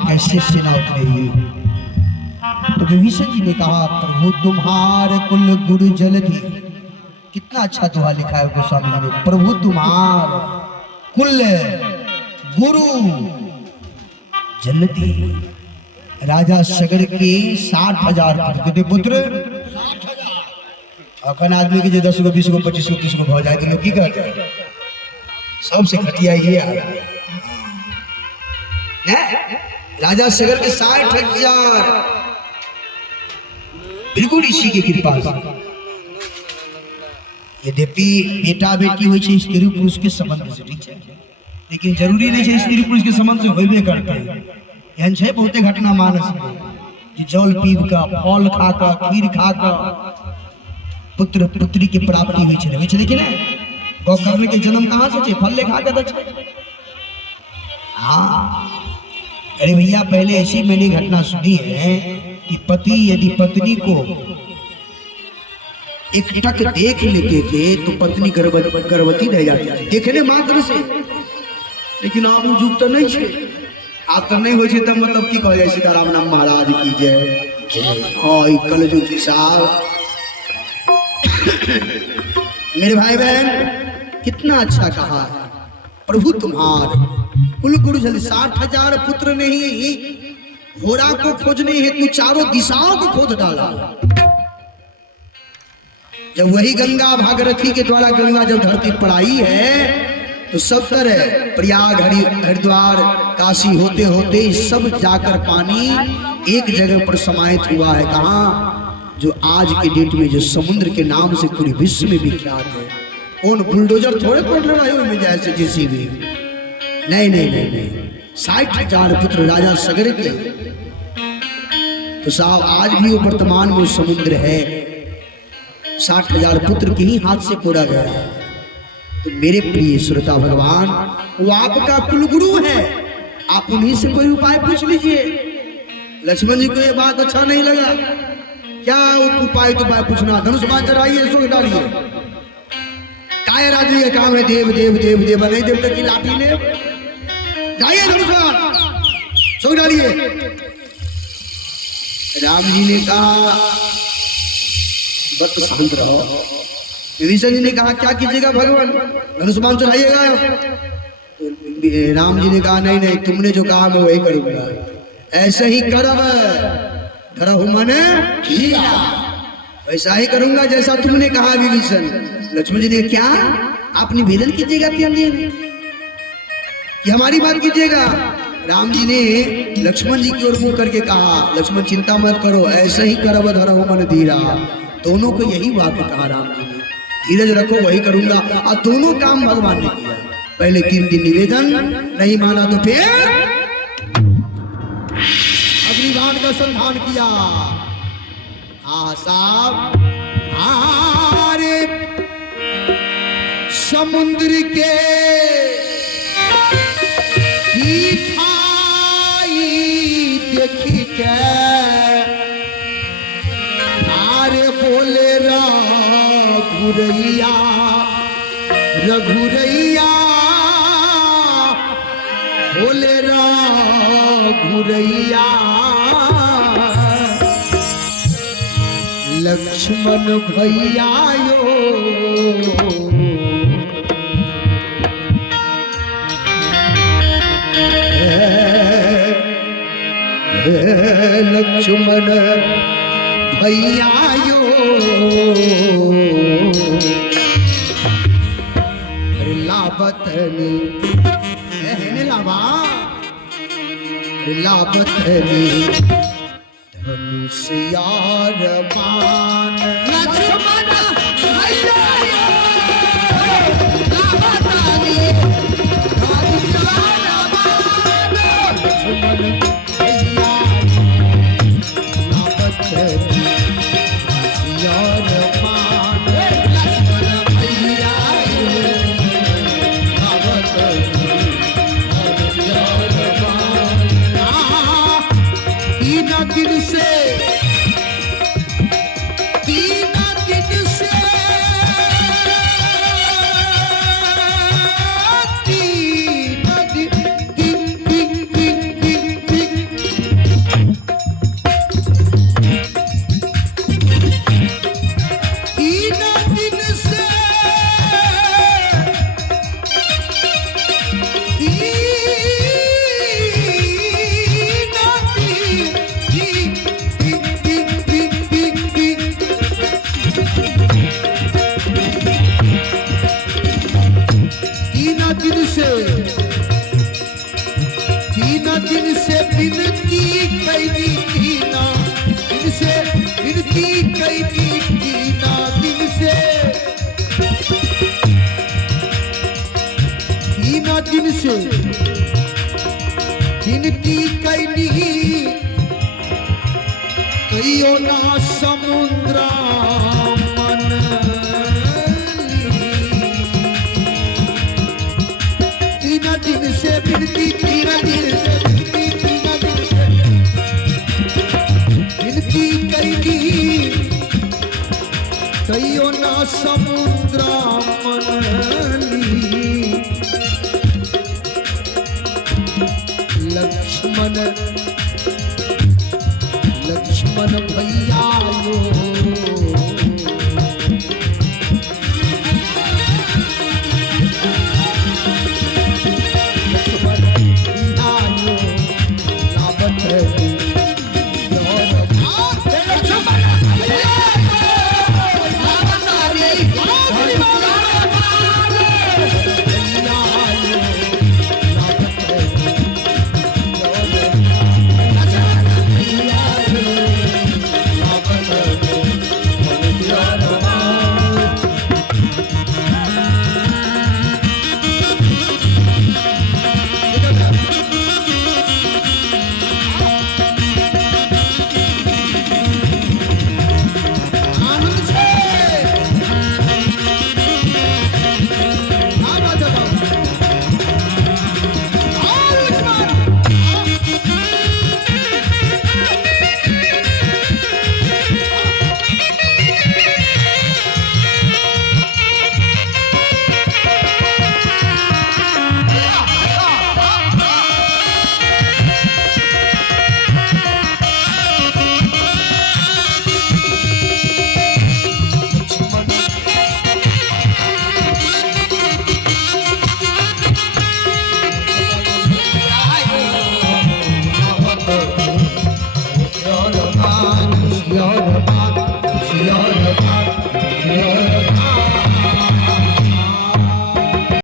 कैसे सेना उतरेगी। तो विभीषण जी ने कहा प्रभु तुम्हार कुल गुरु जलधि। कितना अच्छा दोहा लिखा है गोस्वामी जी ने, प्रभु तुम्हार कुल गुरु जलधि। राजा सगर के 60,000 पुत्र, अपन आदमी के जो 10 गो 20 गो 25 गो 30 गो भाव जाए तो लोग की कहते हैं सबसे घटिया ये आ राजा सगर के 60,000 बिल्कुल इसी की कृपा से। यद्यपि बेटा बेटी हो स्त्री पुरुष के संबंध से ठीक है, लेकिन जरूरी नहीं है स्त्री पुरुष के संबंध से होबे करते हैं। एहन है बहुते घटना मानस में कि जल पीब का फल खा का खीर खा का पुत्र पुत्री की प्राप्ति हुई छे कि नहीं। गौकर्ण के जन्म कहाँ से छे, फल ले खा के तो। हाँ अरे भैया पहले ऐसी मैंने घटना सुनी है कि पति यदि पत्नी को एक टक देख लेते थे तो पत्नी गर्भवती रह जाती थी देखने मात्र से। लेकिन आप जुग तो नहीं छे, आप तो नहीं हो तो मतलब की कह जाए सीताराम नाम महाराज की जय। हाँ कल जुग की साहब मेरे भाई बहन कितना अच्छा कहा प्रभु तुम्हार कुल गुरु जल। 60,000 पुत्र नहीं घोड़ा को खोजने हेतु चारों दिशाओं को खोज डाला। जब वही गंगा भागीरथी के द्वारा गंगा जब धरती पर आई है तो सब तरह प्रयाग हरिद्वार काशी होते होते सब जाकर पानी एक जगह पर समाहित हुआ है। कहाँ जो आज के डेट में जो समुद्र के नाम से पूरे विश्व में विख्यात है। कौन बुलडोजर थोड़े पड़ रहे हो में जैसे किसी भी नहीं नहीं नहीं नहीं 60,000 पुत्र राजा सगर के। तो साहब आज भी वो वर्तमान में समुद्र है 60,000 पुत्र के ही हाथ से कोड़ा गया है। तो मेरे प्रिय श्रोता भगवान वो आपका कुलगुरु है, आप उन्हीं से कोई उपाय पूछ लीजिए। लक्ष्मण जी को ये बात अच्छा नहीं लगा, क्या उपाय तो उपाय पूछना, धनुष बाण चढ़ाइए सो डालिए। काय राजी का काम है देव देव देव देव नहीं देवता की लाठी ले जाइए धनुष बाण सो डालिए। राम जी ने कहा बस शांत रहो। विभीषण जी ने कहा क्या कीजिएगा भगवान, धनुष बाण चढ़ाइएगा। राम जी ने कहा नहीं नहीं तुमने जो कहा मैं वही करूंगा, ऐसे ही करब करहु मन किया, वैसा ही करूंगा जैसा तुमने कहा। विभीषण लक्ष्मण जी ने क्या आप निवेदन कीजिएगा कि हमारी बात कीजिएगा। राम जी ने लक्ष्मण जी की ओर मुंह करके कहा लक्ष्मण चिंता मत करो, ऐसे ही करब धरहु मन धीरा। दोनों को यही वाक्य कहा राम जी ने, धीरज रखो वही करूंगा। और दोनों काम भगवान ने किया। पहले 3 दिन निवेदन, नहीं माना तो फिर अग्निबाण का संधान किया। साहब आरे समुद्र के देखी के आरे बोले रघुरैया रघुरैया बोले रघुरैया लक्ष्मण भैया यो लक्ष्मण भैया यो लाभतनी लाभा लाभतनी धनुष यार बाण लक्ष्मण भैया यो लाभतनी धनुष यार बाण लक्ष्मण से विनती कैनी तीना दिन से, तीना दिन से विनती कैनी कहियो ना समुद्रा मन, तीना दिन से विनती, तीना दिन से विनती, तीना दिन से विनती कैनी कहियो ना समुद्रा मनली। लक्ष्मण लक्ष्मण भैया लो, लक्ष्मण भैया लो, लावत